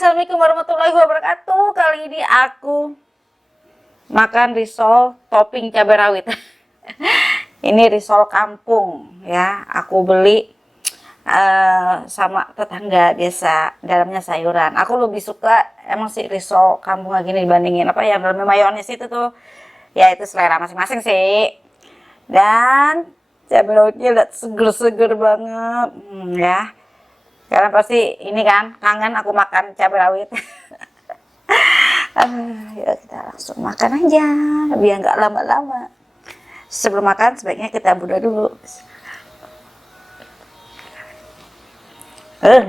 Assalamualaikum warahmatullahi wabarakatuh. Kali ini aku makan risol topping cabai rawit. Ini risol kampung ya. Aku beli sama tetangga desa, dalamnya sayuran. Aku lebih suka emang sih risol kampung kayak gini dibandingin apa yang dalamnya mayones itu tuh. Ya itu selera masing-masing sih. Dan cabai rawitnya lihat seger-seger banget ya. Karena pasti ini kan kangen aku makan cabai rawit. Ya kita langsung makan aja biar nggak lama-lama. Sebelum makan sebaiknya kita berdoa dulu.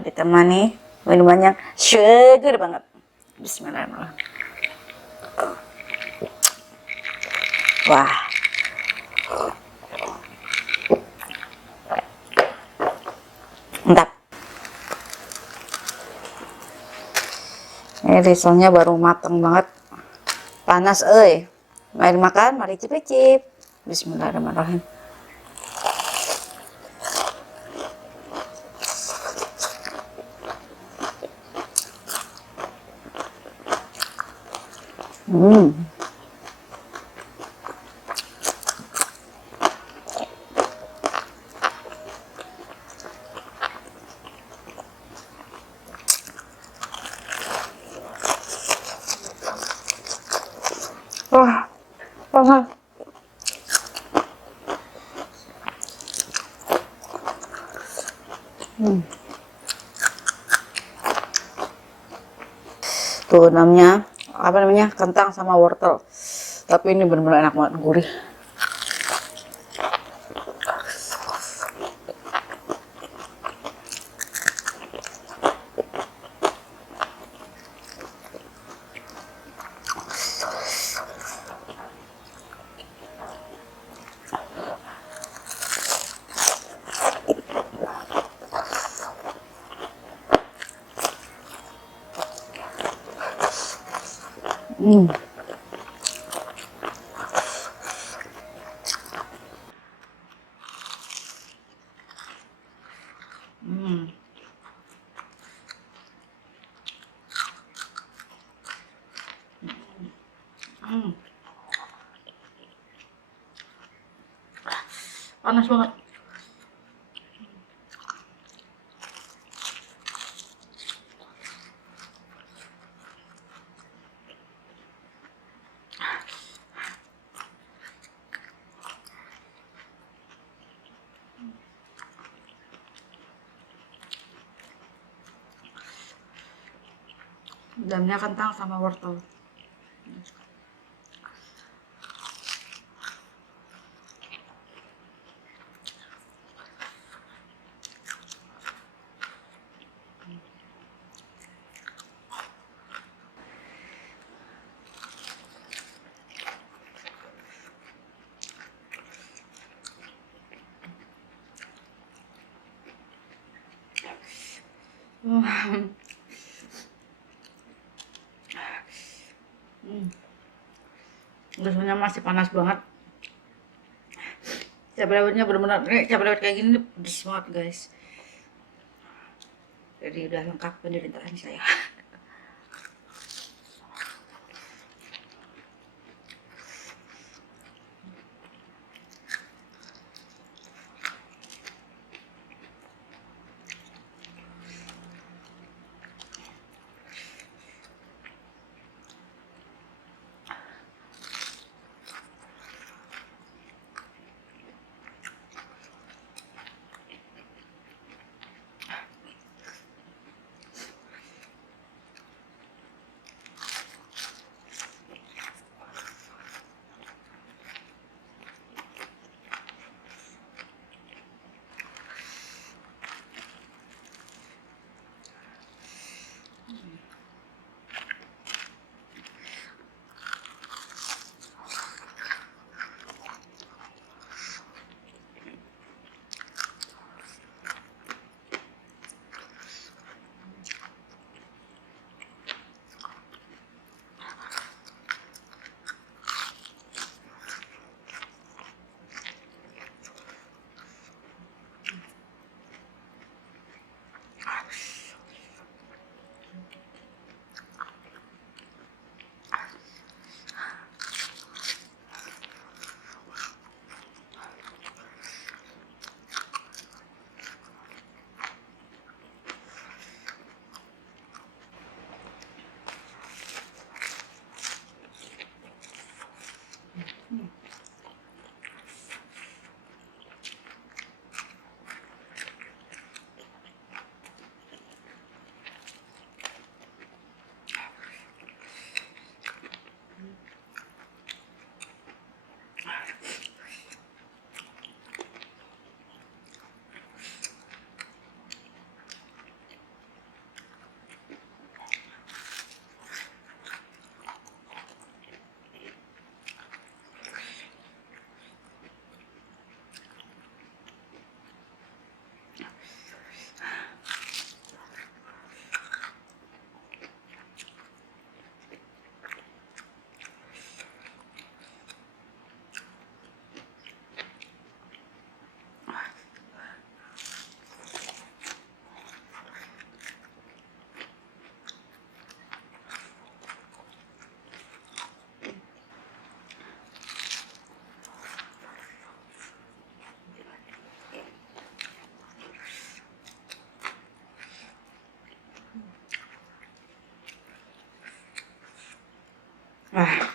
Ditemani minuman yang seger banget. Bismillahirrahmanirrahim. Wah. Mantap. Ini risolnya baru matang banget. Panas Mari makan, mari cicip-cicip. Bismillahirrahmanirrahim. Wah, panas. Tuh namanya apa namanya, kentang sama wortel. Tapi ini benar-benar enak banget, gurih. Panas banget. Dalamnya kentang sama wortel. Rasanya masih panas banget. Cabai rawitnya benar-benar, cabai rawit kayak gini pedes banget guys. Jadi udah lengkap penderitaan saya. Wah.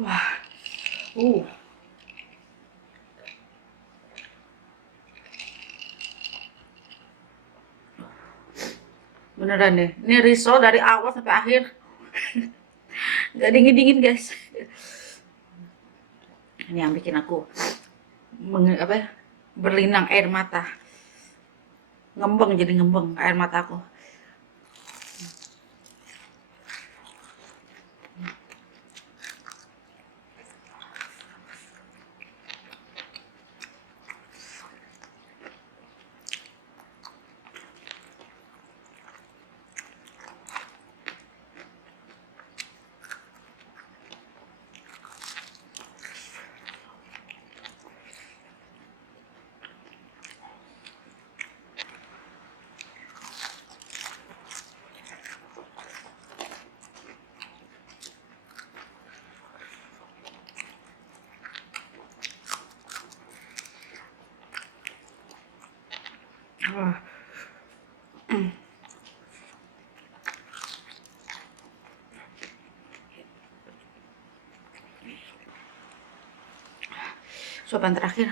Wah. Uh. Beneran deh. Ini risol dari awal sampai akhir. Gak dingin-dingin, guys. Ini yang bikin aku berlinang air mata. Ngembeng, jadi ngembeng air mataku. Wah. Suapan terakhir.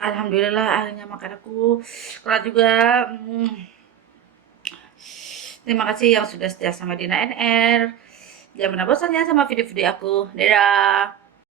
Alhamdulillah akhirnya makan aku kelar juga. Terima kasih yang sudah setia sama Dina NR. Jangan pernah bosannya sama video-video aku. Dadah.